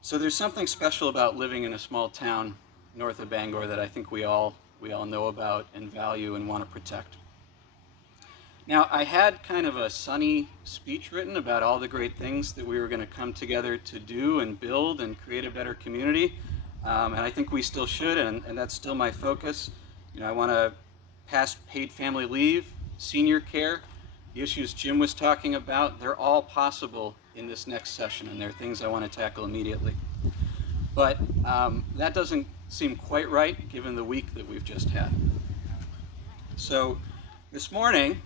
So there's something special about living in a small town north of Bangor that I think we all know about and value and want to protect. Now, I had kind of a sunny speech written about all the great things that we were going to come together to do and build and create a better community, and I think we still should, and that's still my focus. I want to pass paid family leave, senior care, the issues Jim was talking about. They're all possible in this next session, and they're things I want to tackle immediately. But that doesn't seem quite right given the week that we've just had. So this morning,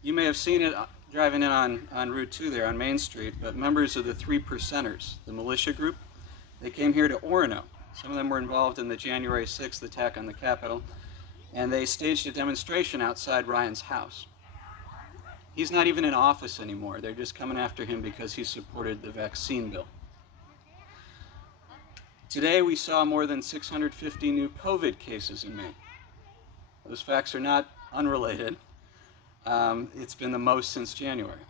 you may have seen it driving in on Route 2 there on Main Street, but members of the Three Percenters, the militia group, they came here to Orono. Some of them were involved in the January 6th attack on the Capitol, and they staged a demonstration outside Ryan's house. He's not even in office anymore. They're just coming after him because he supported the vaccine bill. Today we saw more than 650 new COVID cases in Maine. Those facts are not unrelated. It's been the most since January.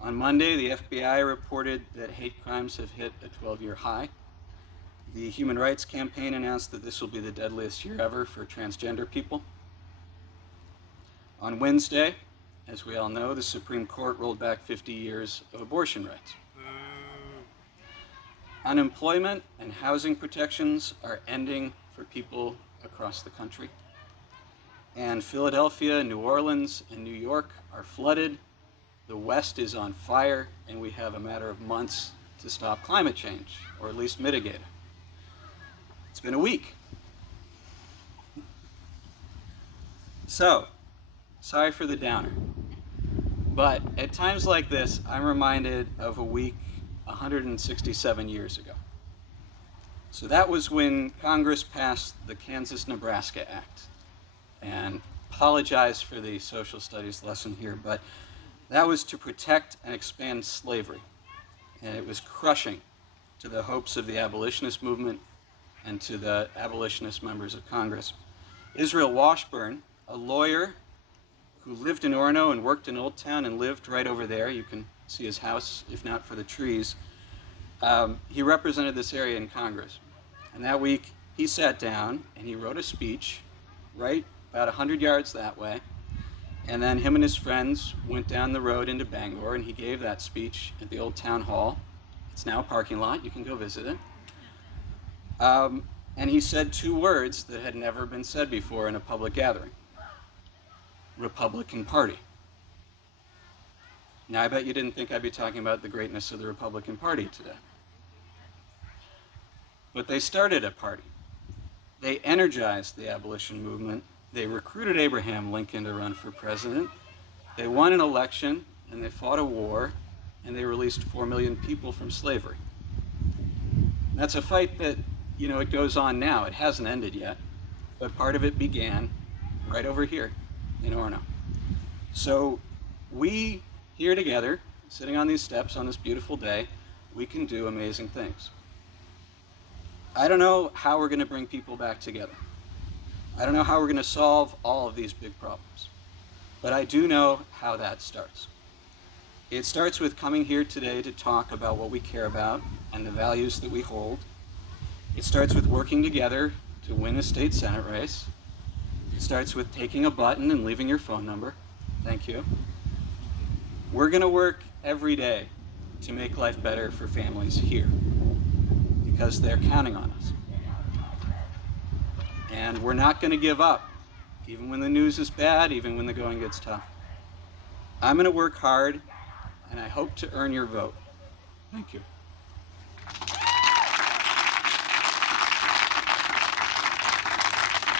On Monday, the FBI reported that hate crimes have hit a 12-year high. The Human Rights Campaign announced that this will be the deadliest year ever for transgender people. On Wednesday, as we all know, the Supreme Court rolled back 50 years of abortion rights. Unemployment and housing protections are ending for people across the country. And Philadelphia, New Orleans, and New York are flooded. The West is on fire, and we have a matter of months to stop climate change, or at least mitigate it. It's been a week. So, sorry for the downer. But at times like this, I'm reminded of a week 167 years ago. So that was when Congress passed the Kansas-Nebraska Act. And apologize for the social studies lesson here, but that was to protect and expand slavery. And it was crushing to the hopes of the abolitionist movement and to the abolitionist members of Congress. Israel Washburn, a lawyer who lived in Orono and worked in Old Town and lived right over there, you can see his house, if not for the trees, he represented this area in Congress. And that week, he sat down and he wrote a speech right about 100 yards that way, and then him and his friends went down the road into Bangor, and he gave that speech at the old town hall. It's now a parking lot, you can go visit it. And he said two words that had never been said before in a public gathering: Republican Party. Now, I bet you didn't think I'd be talking about the greatness of the Republican Party today. But they started a party. They energized the abolition movement. They recruited Abraham Lincoln to run for president. They won an election, and they fought a war, and they released 4 million people from slavery. And that's a fight that, it goes on now. It hasn't ended yet, but part of it began right over here in Orono. So we here together, sitting on these steps on this beautiful day, we can do amazing things. I don't know how we're going to bring people back together. I don't know how we're going to solve all of these big problems, but I do know how that starts. It starts with coming here today to talk about what we care about and the values that we hold. It starts with working together to win a state Senate race. It starts with taking a button and leaving your phone number. Thank you. We're going to work every day to make life better for families here because they're counting on us. And we're not going to give up, even when the news is bad, even when the going gets tough. I'm going to work hard, and I hope to earn your vote. Thank you.